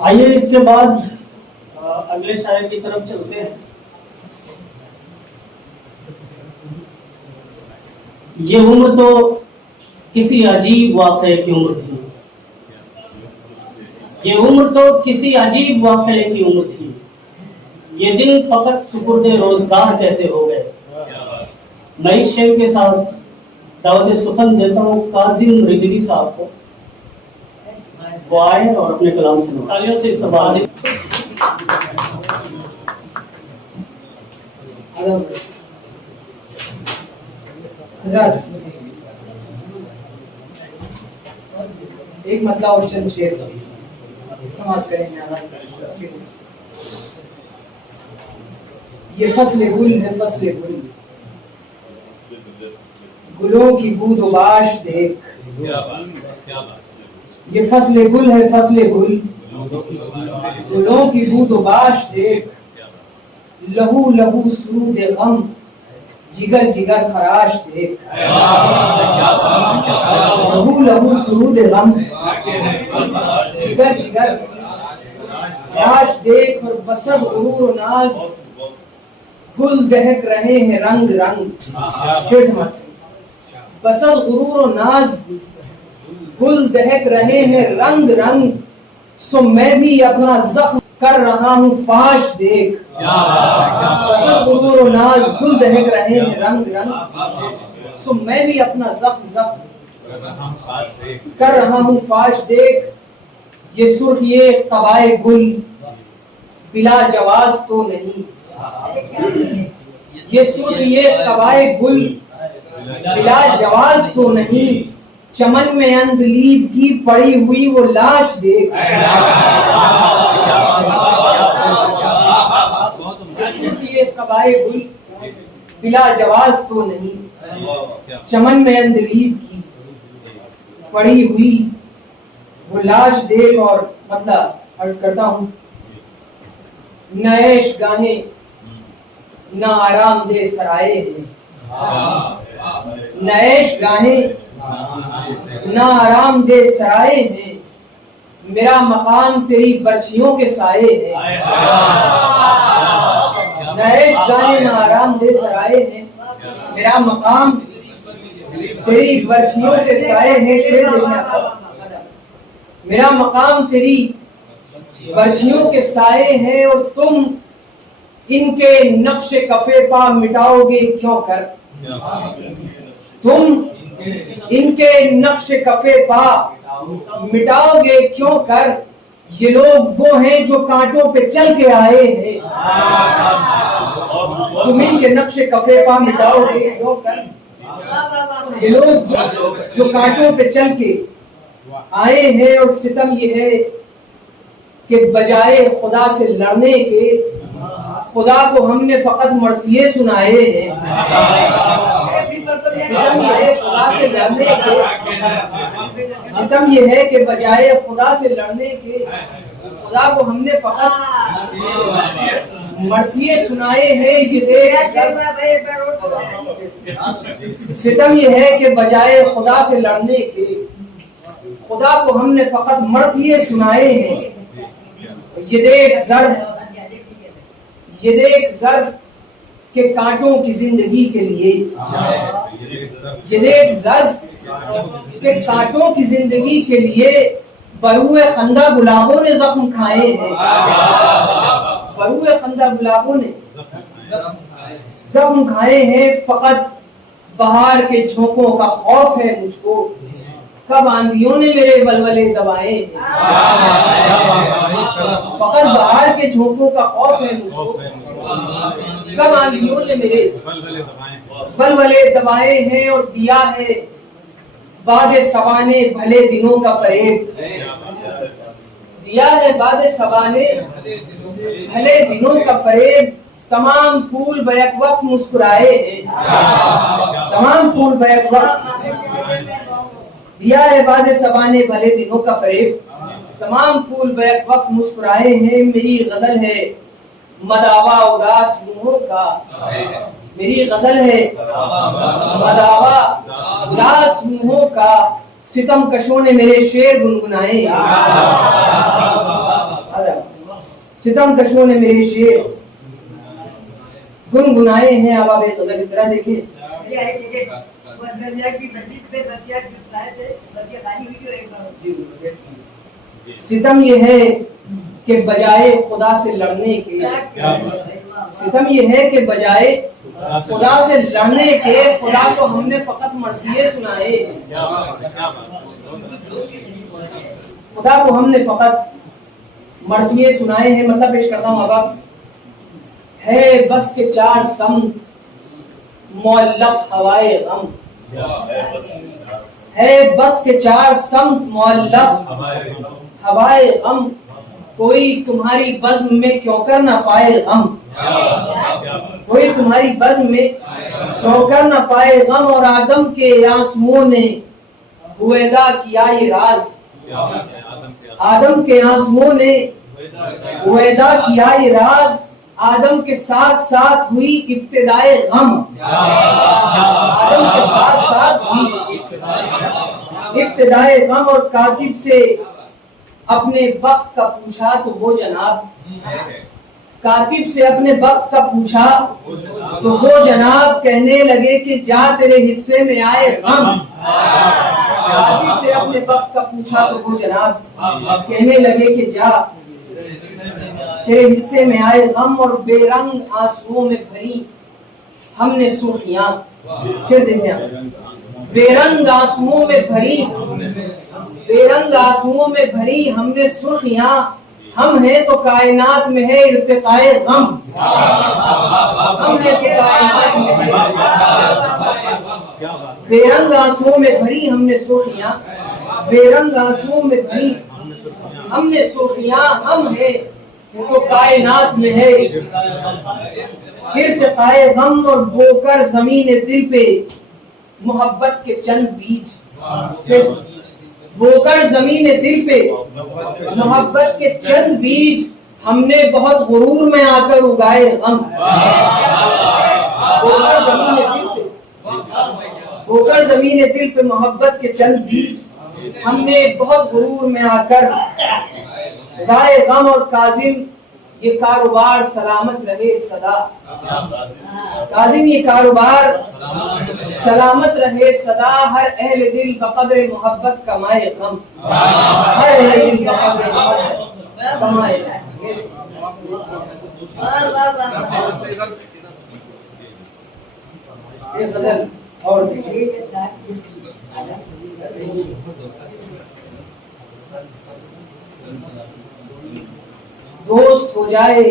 آئیے اس کے بعد اگلے شاعر کی طرف چلتے ہیں۔ یہ عمر تو کسی عجیب واقعے کی عمر تھی، یہ عمر تو کسی عجیب واقعے کی عمر تھی، یہ دن فقط سپرد روزگار کیسے ہو گئے۔ میں ایک شعر کے ساتھ دعوت سخن دیتا ہوں کاظم رجوی صاحب کو، وہ آئے اور اپنے کلام سے تالیوں سے استقبال۔ حضرات ایک مطلب اور چند شعر سماعت کریں گے آواز کریں۔ یہ فصل گل ہے فصل گل، گلوں کی بود و باش دیکھ۔ یہ فصل گل ہے فصل گل، گلوں کی بود و باش دیکھ۔ لہو لہو سرود غم، جگر جگر خراش دیکھ۔ لہو لہو سرود غم، جگر جگر خراش دیکھ۔ اور بسد غرور و ناز، گل دہک رہے ہیں رنگ رنگ۔ شعر سماعت کریں۔ بسد غرور و ناز، گل دہک رہے ہیں رنگ رنگ، سو میں بھی اپنا زخم کر رہا ہوں فاش دیکھ۔ بسد غرور و ناز، گل دہک رہے ہیں رنگ رنگ، سو میں بھی اپنا زخم کر رہا ہوں فاش دیکھ۔ یہ سرخی قبائے گل بلا جواز تو نہیں، یہ سرخی قبائے گل بلا جواز تو نہیں، چمن میں اندلیب کی پڑی ہوئی وہ لاش دیکھ۔ یہ قبائے گل بلا جواز تو نہیں، چمن میں اندلیب کی پڑی ہوئی وہ لاش دیکھ۔ اور مطلب عرض کرتا ہوں، نہ عیش گاہیں نہ آرام دہ سرائے ہیں، نہ عیش گاہیں نہ آرام دہ سرائے ہیں، میرا مقام تیری برچھیوں کے سائے ہے۔ نہ عیش گاہیں نہ آرام دہ سرائے ہیں، میرا مقام تیری برچھیوں کے سائے ہے۔ میرا مقام تیری برچھیوں کے سائے ہیں، اور تم ان کے نقش کفے پا مٹاؤ گے کیوں کر۔ تم ان کے نقش کفے پا مٹاؤ گے کیوں کر، یہ لوگ وہ ہیں جو کانٹوں پہ چل کے آئے ہیں۔ تم ان کے نقش کفے پا مٹاؤ گے کیوں کر، یہ لوگ جو کانٹوں پہ چل کے آئے ہیں۔ اور ستم یہ ہے کہ بجائے خدا سے لڑنے کے، خدا کو ہم نے فقط مرثیے سنائے ہیں۔ ستم یہ ہے خدا سے لڑنے کے، ستم یہ ہے کہ بجائے خدا سے لڑنے کے، خدا کو ہم نے فقط مرثیے سنائے ہیں۔ یہ دیکھ ستم یہ ہے کہ بجائے خدا سے لڑنے کے، خدا کو ہم نے فقط مرثیے سنائے ہیں۔ یہ دیکھ ظرف کہ کانٹوں کی زندگی کے لیے، یہ دیکھ ظرف کہ کانٹوں کی زندگی کے لیے، بروئے خندہ گلابوں نے زخم کھائے ہیں۔ بروئے خندہ گلابوں نے زخم کھائے ہیں، فقط بہار کے جھونکوں کا خوف ہے مجھ کو، کب آندھیوں نے میرے ولولے دبائے ہیں۔ فقط بہار کے جھونکوں کا خوف ہے مجھ کو، کب آندھیوں نے میرے ولولے دبائے ہیں۔ اور دیا ہے باد صبا نے بھلے دنوں کا فریب، دیا ہے باد صبا نے بھلے دنوں کا فریب، تمام پھول بیک وقت مسکرائے ہیں۔ تمام پھول بیک وقت دیا ہے باد صبا نے بھلے دنوں کا فریب، تمام پھول بیک وقت مسکرائے ہیں۔ میری غزل ہے مداوا اداس روحوں کا، میری غزل ہے مداوا اداس روحوں کا، ستم کشوں نے میرے شعر گنگنائے۔ सितम कशों ने मेरे शेर गुनगुनाए हैं। अब आप एक गजल इस तरह देखिए। सितम ये है कि बजाय खुदा से लड़ने के, सितम ये है कि बजाय खुदा से लड़ने के खुदा को हमने फकत मर्सिये सुनाए। खुदा को हमने फकत मर्सिये सुनाए हैं। मतलब पेश करता हूँ। अब है बस के चार समत मुअल्लक हवाए गम, है बस के चार समत मुअल्लक हवाए गम, कोई तुम्हारी बज़्म में क्यों कर ना पाए गम, कोई तुम्हारी बज़्म में क्यों कर ना पाए गम। और आदम के आंसुओं ने हुएदा किया ये राज, आदम के आंसुओं ने हुएदा किया ये राज, आदम के साथ साथ हुई इब्तिदाए गम, आदम के साथ साथ हुई इब्तिदाए गम। और कातिब से अपने वक्त का पूछा तो वो जनाब, कातिब से अपने वक्त का पूछा तो वो जनाब कहने लगे कि जा तेरे हिस्से में आए गम, कातिब से अपने वक्त का पूछा तो वो जनाब कहने लगे कि जा तेरे हिस्से में आए गम। और बेरंग आंसुओं में भरी हमने सुर्खियां, फिर देखिए, बेरंग आंसुओं में भरी, बेरंग आंसुओं में भरी हमने सुर्खियां, हम हैं तो कायनात में है इर्तिकाए गम, हम हैं तो कायनात में है, बेरंग आंसुओं में भरी हमने सुर्खियां, बेरंग आंसुओं में भरी हमने सुर्खियां, हम हैं तो कायनात में है इर्तिकाए गम। और बोकर ज़मीन दिल पे मोहब्बत के चंद बीज, बोकर ज़मीन दिल पे मोहब्बत के चंद बीज, हमने बहुत गुरूर में आकर उगाए गम, बोकर ज़मीन दिल पे, बोकर ज़मीन दिल पे मोहब्बत के चंद बीज, हमने बहुत गुरूर में आकर उगाए गम। और काजिम ये कारोबार सलामत रहे सदा, काजिम ये कारोबार सलामत रहे सदा, हर अहले दिल बक़द्र मोहब्बत कमाए गम, हर अहले दिल बक़द्र मोहब्बत कमाए गम। एक गजल और देखिए। दोस्त हो जाए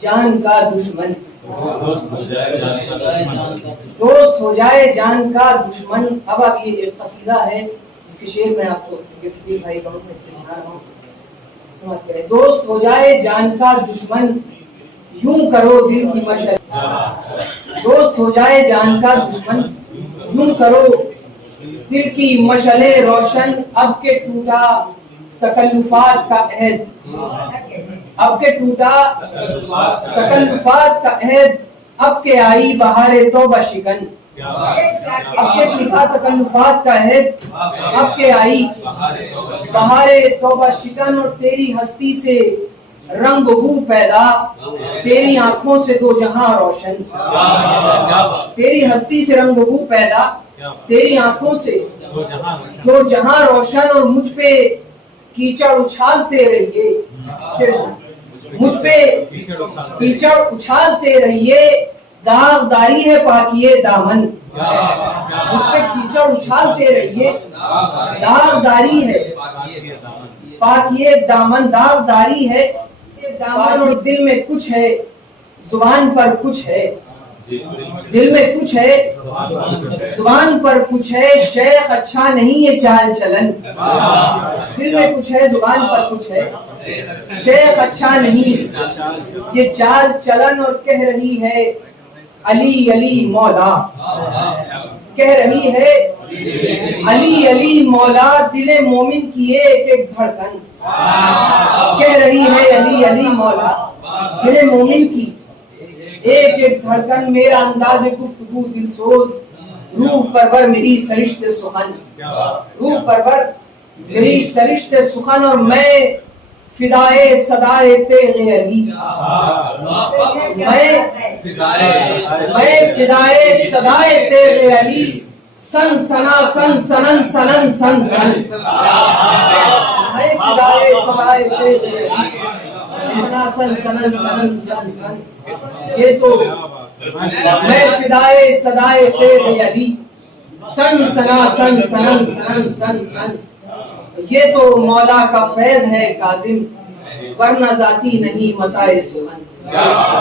जान का दुश्मन, दोस्त हो जाए जान का दुश्मन। अब ये एक कसीदा है जिसके शेर में आपको सकील भाई कहूँ मैं इसके सुना रहा हूँ, समझ करें। दोस्त हो जाए जान का दुश्मन, यूं करो दिल की मशल, दोस्त हो जाए जान का दुश्मन, यूं करो दिल की मशले रोशन। अब के टूटा तकल्लुफात का अहद, अब के टूटा तकल्लुफात का अहद, अब के आई बहारे तौबा शिकन, अब के टूटा तकल्लुफात का अहद, अब के आई बहारे तौबा शिकन। और तेरी हस्ती से रंग बू पैदा, तेरी आंखों से दो जहां रोशन, तेरी हस्ती से रंग बू पैदा, तेरी आंखों से दो जहां रोशन। और मुझ पे कीचड़ उछालते रहिए, मुझ पे कीचड़ उछालते रहिए, दागदारी है पाकिए दामन, मुझ पे कीचड़ उछालते रहिए, दागदारी है पाकिए दामन, दागदारी है दामन। और दिल में कुछ है जुबान पर कुछ है, दिल में कुछ है जुबान पर कुछ है, शेख अच्छा नहीं ये चाल चलन, दिल में कुछ है जुबान पर कुछ है, शेख अच्छा नहीं ये चाल चलन। और कह रही है अली अली मौला, कह रही है अली अली मौला, दिले मोमिन की एक एक धड़कन, कह रही है अली अली मौला, दिले मोमिन की एक एक धड़कन। मेरा अंदाज़े गुफ्तगू दिल सोज, रूह परवर मेरी सरिश्ते सुखन, रूह परवर मेरी सरिश्ते सुखन। और मैं فدائے صدائے تیرے علی، میں فدائے صدائے تیرے علی، سن سنا سن سنن سنن سن سن، میں فدائے صدائے تیرے علی، سنا سن سنن سنن سن سن۔ یہ تو میں فدائے صدائے تیرے علی، سن سنا سن سنن سنن سن سن، یہ تو مولا کا فیض ہے کاظم، ورنہ ذاتی نہیں متاع سخن۔